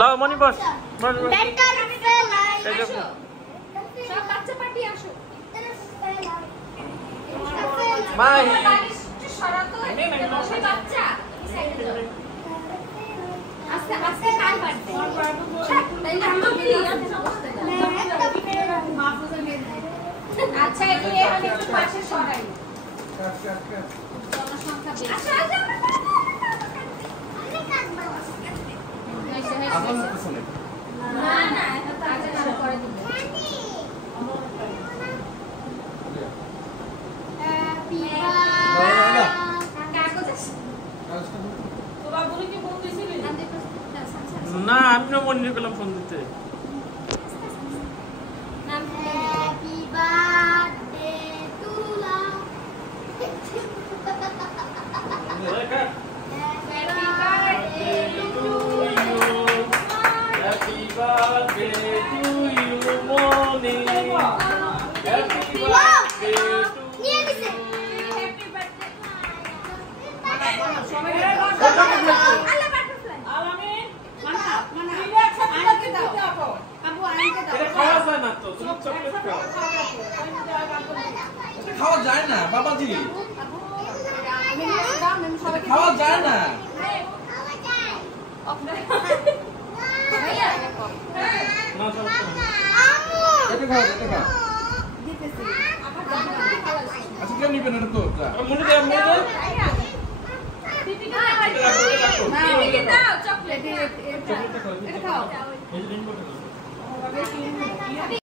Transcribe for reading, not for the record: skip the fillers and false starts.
লাও মনি বস সব বাচ্চা পার্টি আসো মাই সরাতো বাচ্চা আস্তে আস্তে কাল বাড়বে তাইলে আমরা আচ্ছা এখন একটু পাশে সরাই জনসংখ্যা বেশি আচ্ছা না না এটা তো আগে না করে দিব হ্যাপি না আমি না মনে করলাম ফোন দিতে happy birthday to love Happy birthday to you, Moni. Happy birthday to you. Happy birthday খাওয়া যায় না বাবাজি খাওয়া যায় না এটা খাও আচ্ছা কেন নিবেন এটা তো মনে দে চকলেট চকলেটটা খাও